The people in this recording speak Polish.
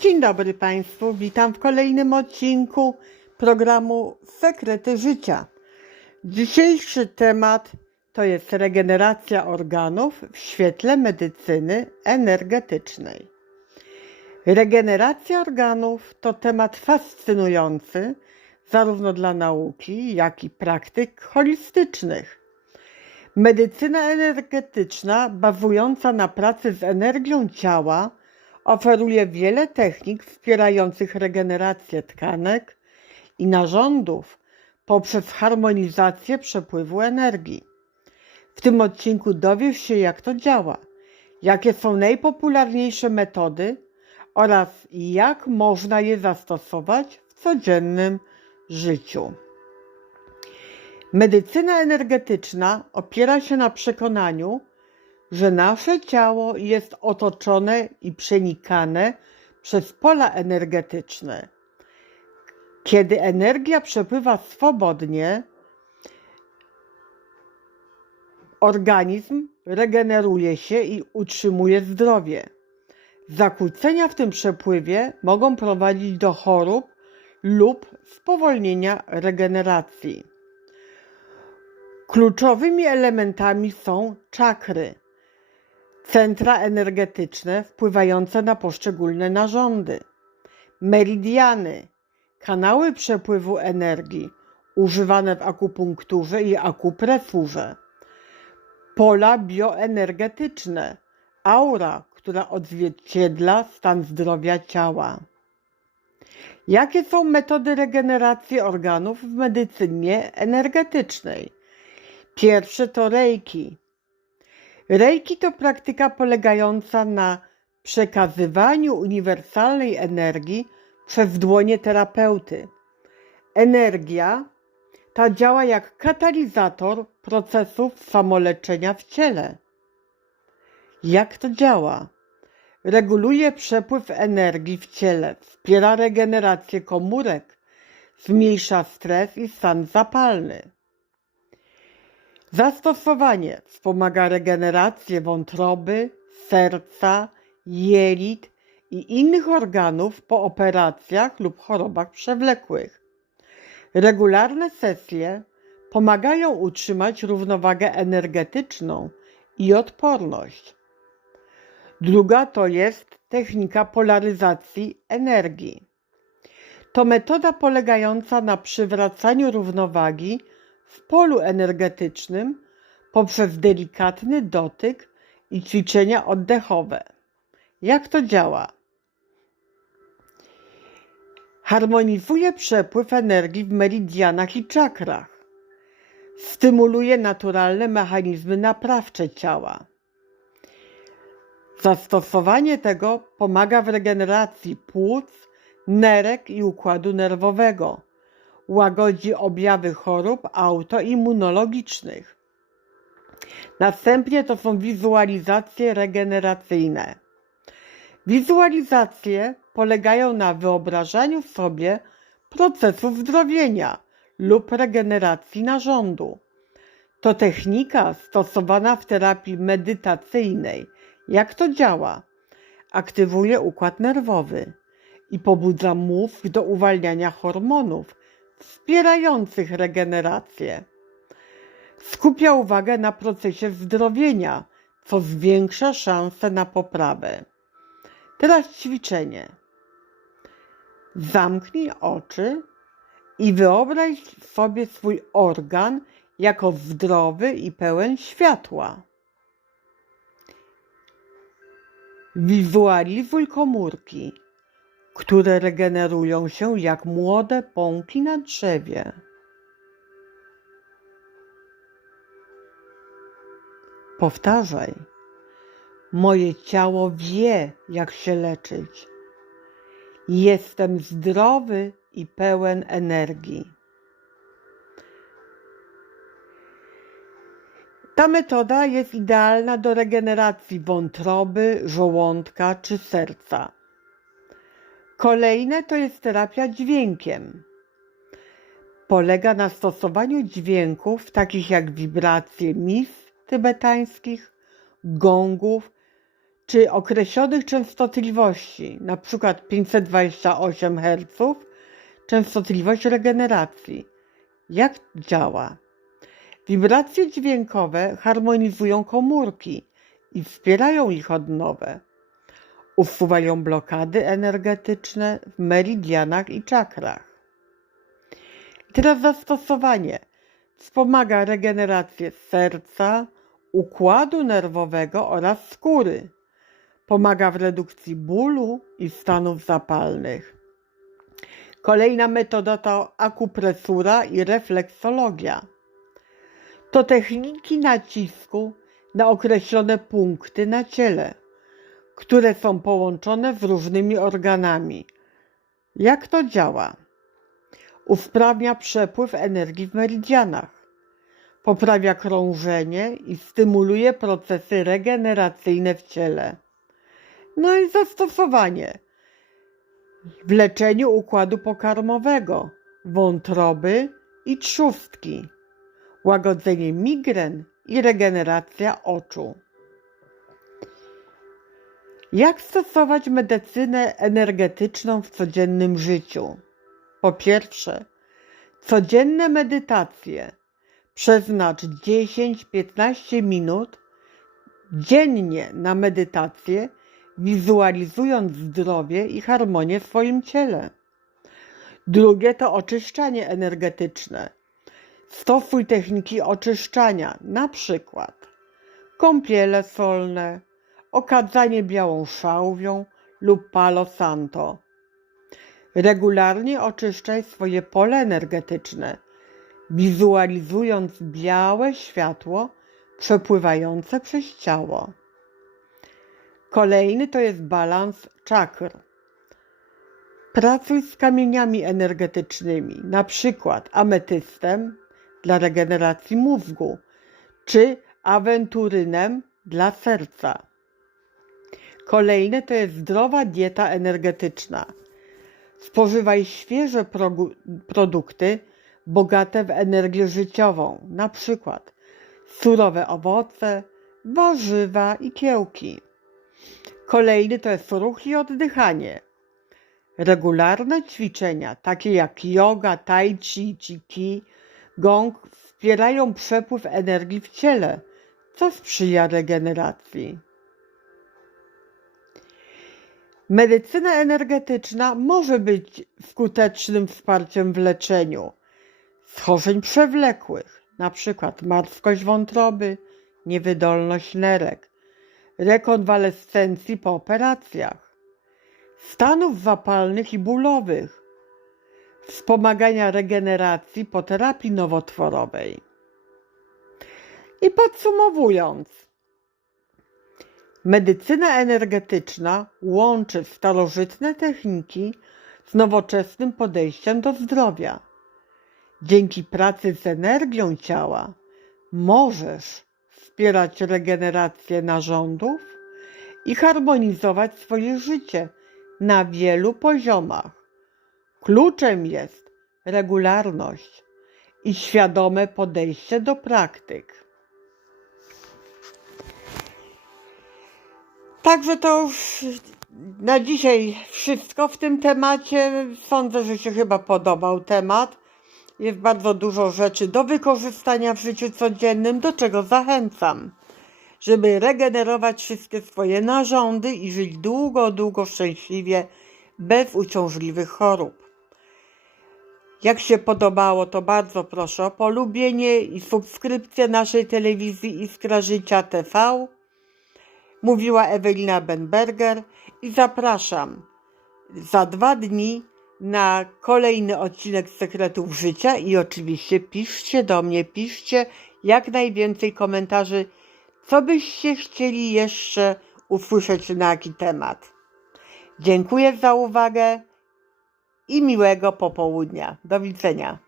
Dzień dobry Państwu, witam w kolejnym odcinku programu Sekrety Życia. Dzisiejszy temat to jest regeneracja organów w świetle medycyny energetycznej. Regeneracja organów to temat fascynujący zarówno dla nauki, jak i praktyk holistycznych. Medycyna energetyczna, bazująca na pracy z energią ciała, oferuje wiele technik wspierających regenerację tkanek i narządów poprzez harmonizację przepływu energii. W tym odcinku dowiesz się, jak to działa, jakie są najpopularniejsze metody oraz jak można je zastosować w codziennym życiu. Medycyna energetyczna opiera się na przekonaniu, że nasze ciało jest otoczone i przenikane przez pola energetyczne. Kiedy energia przepływa swobodnie, organizm regeneruje się i utrzymuje zdrowie. Zakłócenia w tym przepływie mogą prowadzić do chorób lub spowolnienia regeneracji. Kluczowymi elementami są czakry, centra energetyczne wpływające na poszczególne narządy, meridiany, kanały przepływu energii używane w akupunkturze i akupresurze, pola bioenergetyczne, aura, która odzwierciedla stan zdrowia ciała. Jakie są metody regeneracji organów w medycynie energetycznej? Pierwsze to reiki. Reiki to praktyka polegająca na przekazywaniu uniwersalnej energii przez dłonie terapeuty. Energia ta działa jak katalizator procesów samoleczenia w ciele. Jak to działa? Reguluje przepływ energii w ciele, wspiera regenerację komórek, zmniejsza stres i stan zapalny. Zastosowanie wspomaga regenerację wątroby, serca, jelit i innych organów po operacjach lub chorobach przewlekłych. Regularne sesje pomagają utrzymać równowagę energetyczną i odporność. Druga to jest technika polaryzacji energii. To metoda polegająca na przywracaniu równowagi w polu energetycznym poprzez delikatny dotyk i ćwiczenia oddechowe. Jak to działa? Harmonizuje przepływ energii w meridianach i czakrach. Stymuluje naturalne mechanizmy naprawcze ciała. Zastosowanie tego pomaga w regeneracji płuc, nerek i układu nerwowego. Łagodzi objawy chorób autoimmunologicznych. Następnie to są wizualizacje regeneracyjne. Wizualizacje polegają na wyobrażaniu sobie procesu zdrowienia lub regeneracji narządu. To technika stosowana w terapii medytacyjnej. Jak to działa? Aktywuje układ nerwowy i pobudza mózg do uwalniania hormonów wspierających regenerację. Skupia uwagę na procesie zdrowienia, co zwiększa szanse na poprawę. Teraz ćwiczenie. Zamknij oczy i wyobraź sobie swój organ jako zdrowy i pełen światła. Wizualizuj komórki, które regenerują się jak młode pąki na drzewie. Powtarzaj. Moje ciało wie, jak się leczyć. Jestem zdrowy i pełen energii. Ta metoda jest idealna do regeneracji wątroby, żołądka czy serca. Kolejne to jest terapia dźwiękiem. Polega na stosowaniu dźwięków takich jak wibracje mis tybetańskich, gongów czy określonych częstotliwości, przykład 528 Hz, częstotliwość regeneracji. Jak działa? Wibracje dźwiękowe harmonizują komórki i wspierają ich odnowę. Usuwają blokady energetyczne w meridianach i czakrach. Teraz zastosowanie. Wspomaga regenerację serca, układu nerwowego oraz skóry. Pomaga w redukcji bólu i stanów zapalnych. Kolejna metoda to akupresura i refleksologia. To techniki nacisku na określone punkty na ciele, które są połączone z różnymi organami. Jak to działa? Usprawnia przepływ energii w meridianach, poprawia krążenie i stymuluje procesy regeneracyjne w ciele. No i zastosowanie w leczeniu układu pokarmowego, wątroby i trzustki, łagodzenie migren i regeneracja oczu. Jak stosować medycynę energetyczną w codziennym życiu? Po pierwsze, codzienne medytacje. Przeznacz 10-15 minut dziennie na medytację, wizualizując zdrowie i harmonię w swoim ciele. Drugie to oczyszczanie energetyczne. Stosuj techniki oczyszczania, na przykład kąpiele solne, okadzanie białą szałwią lub palo santo. Regularnie oczyszczaj swoje pole energetyczne, wizualizując białe światło przepływające przez ciało. Kolejny to jest balans czakr. Pracuj z kamieniami energetycznymi, na przykład ametystem dla regeneracji mózgu, czy awenturynem dla serca. Kolejne to jest zdrowa dieta energetyczna. Spożywaj świeże produkty bogate w energię życiową, na przykład surowe owoce, warzywa i kiełki. Kolejny to jest ruch i oddychanie. Regularne ćwiczenia, takie jak yoga, tai chi, chi, gong, wspierają przepływ energii w ciele, co sprzyja regeneracji. Medycyna energetyczna może być skutecznym wsparciem w leczeniu schorzeń przewlekłych, np. martwość wątroby, niewydolność nerek, rekonwalescencji po operacjach, stanów zapalnych i bólowych, wspomagania regeneracji po terapii nowotworowej. I podsumowując, medycyna energetyczna łączy starożytne techniki z nowoczesnym podejściem do zdrowia. Dzięki pracy z energią ciała możesz wspierać regenerację narządów i harmonizować swoje życie na wielu poziomach. Kluczem jest regularność i świadome podejście do praktyk. Także to na dzisiaj wszystko w tym temacie. Sądzę, że się chyba podobał temat. Jest bardzo dużo rzeczy do wykorzystania w życiu codziennym, do czego zachęcam, żeby regenerować wszystkie swoje narządy i żyć długo, długo szczęśliwie, bez uciążliwych chorób. Jak się podobało, to bardzo proszę o polubienie i subskrypcję naszej telewizji Iskra Życia TV. Mówiła Ewelina Benberger i zapraszam za dwa dni na kolejny odcinek Sekretów Życia i oczywiście piszcie do mnie, piszcie jak najwięcej komentarzy, co byście chcieli jeszcze usłyszeć na jaki temat. Dziękuję za uwagę i miłego popołudnia. Do widzenia.